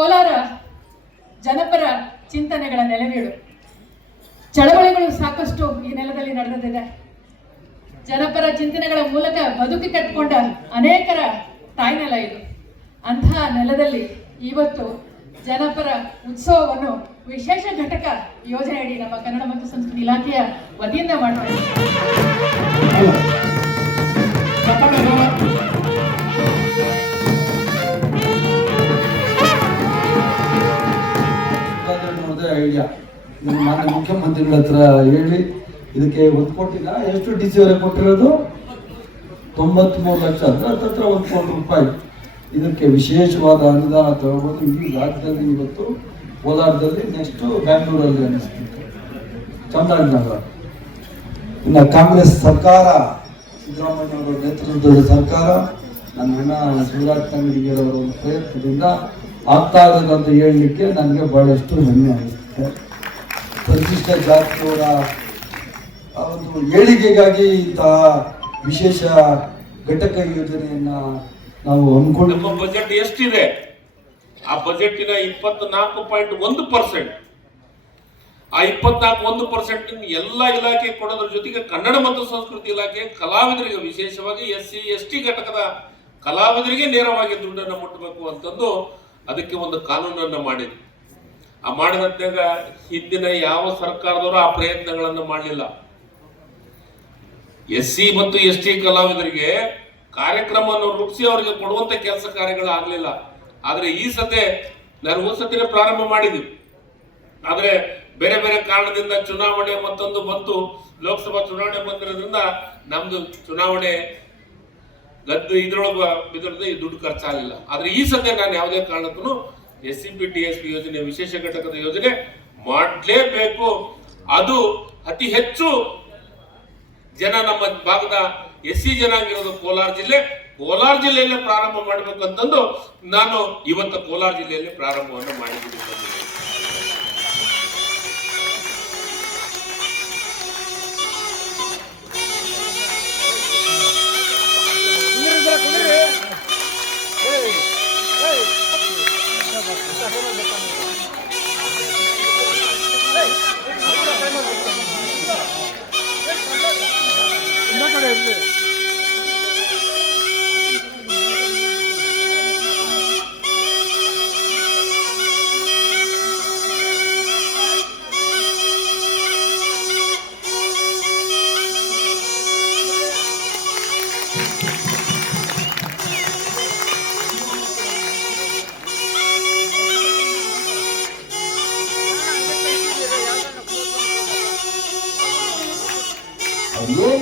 ಕೋಲಾರ ಜನಪರ ಚಿಂತನೆಗಳ ನೆಲೆವೀಡು ಚಳವಳಿಗಳು ಸಾಕಷ್ಟು ಈ ನೆಲದಲ್ಲಿ ನಡೆದಿದೆ. ಜನಪರ ಚಿಂತನೆಗಳ ಮೂಲಕ ಬದುಕಿ ಕಟ್ಟಿಕೊಂಡ ಅನೇಕರ ತಾಯ್ನೆಲ ಇದು. ಅಂತಹ ನೆಲದಲ್ಲಿ ಇವತ್ತು ಜನಪರ ಉತ್ಸವವನ್ನು ವಿಶೇಷ ಘಟಕ ಯೋಜನೆಯಡಿ ನಮ್ಮ ಕನ್ನಡ ಮತ್ತು ಸಂಸ್ಕೃತಿ ಇಲಾಖೆಯ ವತಿಯಿಂದ ಮಾಡ್ತಾ ಮಾನ್ಯ ಮುಖ್ಯಮಂತ್ರಿಗಳ ಹತ್ರ ಹೇಳಿ. ಇದಕ್ಕೆ ಒಂದು ಕೋಟಿನ ಎಷ್ಟು ಡಿ ಸಿ ಅವರೇ ಕೊಟ್ಟಿರೋದು? ತೊಂಬತ್ಮೂರು ಲಕ್ಷ. ಅಂದ್ರೆ ಹತ್ತತ್ರ ಒಂದು ಕೋಟಿ ರೂಪಾಯಿ. ಇದಕ್ಕೆ ವಿಶೇಷವಾದ ಅನುದಾನ ತಗೊಳ್ಬೋದು. ಇಡೀ ರಾಜ್ಯದಲ್ಲಿ ಇವತ್ತು ಕೋಲಾರದಲ್ಲಿ ನೆಕ್ಸ್ಟು ಬ್ಯಾಂಗ್ಳೂರಲ್ಲಿ ಅನಿಸ್ತಿತ್ತು ಚಾಮರಾಜನಗರ. ಇನ್ನು ಕಾಂಗ್ರೆಸ್ ಸರ್ಕಾರ ಸಿದ್ದರಾಮಯ್ಯ ಅವರ ನೇತೃತ್ವದ ಸರ್ಕಾರ, ನನ್ನ ಅಣ್ಣ ಶಿವರಾಜ್ ಒಂದು ಪ್ರಯತ್ನದಿಂದ ಆಗ್ತಾ ಇರೋದು ಅಂತ ಹೇಳಲಿಕ್ಕೆ ನನಗೆ ಬಹಳಷ್ಟು ಹೆಮ್ಮೆ ಅನಿಸುತ್ತೆ ಪರಿಶಿಷ್ಟ ಜಾತಿಯವರ ಒಂದು ಏಳಿಗೆಗಾಗಿ ಇಂತಹ ವಿಶೇಷ ಘಟಕ ಯೋಜನೆಯನ್ನ ನಾವು ಹಮ್ಮಿಕೊಂಡು ನಮ್ಮ ಬಜೆಟ್ ಎಷ್ಟಿದೆ? ಆ ಬಜೆಟಿನ ಇಪ್ಪತ್ನಾಲ್ಕು ಪಾಯಿಂಟ್ ಒಂದು ಪರ್ಸೆಂಟ್. ಆ ಇಪ್ಪತ್ನಾಲ್ಕು ಒಂದು ಪರ್ಸೆಂಟ್ ಎಲ್ಲ ಇಲಾಖೆ ಕೊಡೋದ್ರ ಜೊತೆಗೆ ಕನ್ನಡ ಮತ್ತು ಸಂಸ್ಕೃತಿ ಇಲಾಖೆ ಕಲಾವಿದರಿಗೆ ವಿಶೇಷವಾಗಿ ಎಸ್ ಸಿ ಎಸ್ ಟಿ ಘಟಕದ ಕಲಾವಿದರಿಗೆ ನೇರವಾಗಿ ದುಡ್ಡನ್ನು ಮುಟ್ಟಬೇಕು ಅಂತಂದು ಅದಕ್ಕೆ ಒಂದು ಕಾನೂನನ್ನು ಮಾಡಿದ್ವಿ ಆ ಮಾಡಿದಾಗ ಹಿಂದಿನ ಯಾವ ಸರ್ಕಾರದವರು ಆ ಪ್ರಯತ್ನಗಳನ್ನು ಮಾಡಲಿಲ್ಲ. ಎಸ್ ಸಿ ಮತ್ತು ಎಸ್ ಟಿ ಕಲಾವಿದರಿಗೆ ಕಾರ್ಯಕ್ರಮವನ್ನು ರೂಪಿಸಿ ಅವರಿಗೆ ಕೊಡುವಂತ ಕೆಲಸ ಕಾರ್ಯಗಳು ಆಗಲಿಲ್ಲ. ಆದ್ರೆ ಈ ಸತೆ ನಾನು ಒಂದು ಸತಿನೇ ಪ್ರಾರಂಭ ಮಾಡಿದ್ವಿ. ಆದ್ರೆ ಬೇರೆ ಬೇರೆ ಕಾರಣದಿಂದ ಚುನಾವಣೆ ಮತ್ತೊಂದು ಬಂತು. ಲೋಕಸಭಾ ಚುನಾವಣೆ ಬಂದಿರೋದ್ರಿಂದ ನಮ್ದು ಚುನಾವಣೆ ಗದ್ದು ಇದ್ರೊಳಗ ಬಿದ್ದ ದುಡ್ಡು ಖರ್ಚಾಗಲಿಲ್ಲ. ಆದ್ರೆ ಈ ಸದ್ಯ ನಾನು ಯಾವುದೇ ಕಾರಣಕ್ಕೂ S C P T S P ಯೋಜನೆ, ವಿಶೇಷ ಘಟಕದ ಯೋಜನೆ ಮಾಡಲೇಬೇಕು. ಅದು ಅತಿ ಹೆಚ್ಚು ಜನ ನಮ್ಮ ಭಾಗದ ಎಸ್ ಸಿ ಜನಾಂಗ ಇರೋದು ಕೋಲಾರ ಜಿಲ್ಲೆ, ಕೋಲಾರ ಜಿಲ್ಲೆಯಲ್ಲೇ ಪ್ರಾರಂಭ ಮಾಡಬೇಕು ಅಂತಂದು ನಾನು ಇವತ್ತು ಕೋಲಾರ ಜಿಲ್ಲೆಯಲ್ಲಿ ಪ್ರಾರಂಭವನ್ನು ಮಾಡಿದ್ದೀನಿ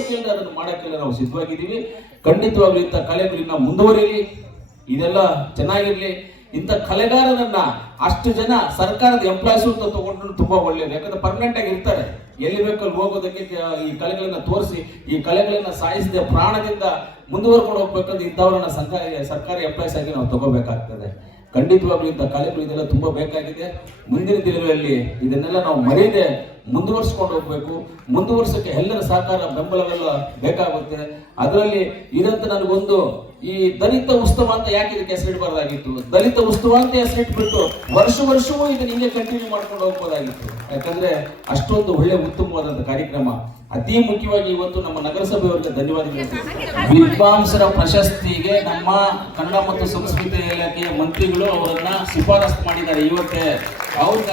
ಕೇಳಿದ್ರೆ ಅದನ್ನು ಮಾಡಕ್ಕೆಲ್ಲ ನಾವು ಸಿದ್ಧವಾಗಿದ್ದೀವಿ. ಖಂಡಿತವಾಗ್ಲೂ ಇಂಥ ಕಲೆಗಳು ಇನ್ನ ಮುಂದುವರಿಯಲಿ ಇದೆಲ್ಲ ಚೆನ್ನಾಗಿರ್ಲಿ. ಇಂಥ ಕಲೆಗಾರರನ್ನ ಅಷ್ಟು ಜನ ಸರ್ಕಾರದ ಎಂಪ್ಲಾಯ್ಸ್ ಅಂತ ತಗೊಂಡ್ರು ತುಂಬಾ ಒಳ್ಳೆಯದು ಯಾಕಂದ್ರೆ ಪರ್ಮನೆಂಟ್ ಆಗಿ ಇರ್ತಾರೆ. ಎಲ್ಲಿ ಬೇಕಲ್ಲಿ ಹೋಗೋದಕ್ಕೆ ಈ ಕಲೆಗಳನ್ನ ತೋರಿಸಿ, ಈ ಕಲೆಗಳನ್ನ ಸಾಯಿಸದೆ ಪ್ರಾಣದಿಂದ ಮುಂದುವರ್ಕೊಂಡು ಹೋಗ್ಬೇಕಂದ್ರೆ ಇಂಥವ್ರನ್ನ ಸರ್ಕಾರಿ ಸರ್ಕಾರಿ ಎಂಪ್ಲಾಯ್ಸ್ ಆಗಿ ನಾವು ತಗೋಬೇಕಾಗ್ತದೆ. ಖಂಡಿತವಾಗ್ಲೂ ಇಂಥ ಕಾಲೇಜು ಇದೆಲ್ಲ ತುಂಬಾ ಬೇಕಾಗಿದೆ. ಮುಂದಿನ ದಿನಗಳಲ್ಲಿ ಇದನ್ನೆಲ್ಲ ನಾವು ಮರೆಯದೆ ಮುಂದುವರ್ಸ್ಕೊಂಡು ಹೋಗಬೇಕು. ಮುಂದುವರ್ಸಕ್ಕೆ ಎಲ್ಲರ ಸಹಕಾರ, ಬೆಂಬಲವೆಲ್ಲ ಬೇಕಾಗುತ್ತೆ. ಅದರಲ್ಲಿ ಇದಂತ ನನಗೊಂದು ಈ ದಲಿತ ಉತ್ಸವ ಅಂತ ಯಾಕೆ ಇದಕ್ಕೆ ಹೆಸರಿಡಬಾರ್ದಾಗಿತ್ತು ದಲಿತ ಉತ್ಸವ ಅಂತ ಹೆಸರಿಟ್ಬಿಟ್ಟು ವರ್ಷ ವರ್ಷವೂ ಇದನ್ನ ಹಿಂಗೆ ಕಂಟಿನ್ಯೂ ಮಾಡ್ಕೊಂಡು ಹೋಗ್ಬೋದಾಗಿತ್ತು. ಯಾಕಂದ್ರೆ ಅಷ್ಟೊಂದು ಒಳ್ಳೆ ಉತ್ತಮವಾದಂಥ ಕಾರ್ಯಕ್ರಮ ಅತಿ ಮುಖ್ಯವಾಗಿ ಇವತ್ತು ನಮ್ಮ ನಗರಸಭೆಯವರಿಗೆ ಧನ್ಯವಾದಗಳು. ವಿದ್ವಾಂಸರ ಪ್ರಶಸ್ತಿಗೆ ನಮ್ಮ ಕನ್ನಡ ಮತ್ತು ಸಂಸ್ಕೃತಿ ಇಲಾಖೆಯ ಮಂತ್ರಿಗಳು ಅವರನ್ನ ಶಿಫಾರಸು ಮಾಡಿದ್ದಾರೆ. ಇವತ್ತೇ ಅವ್ರಿಗೆ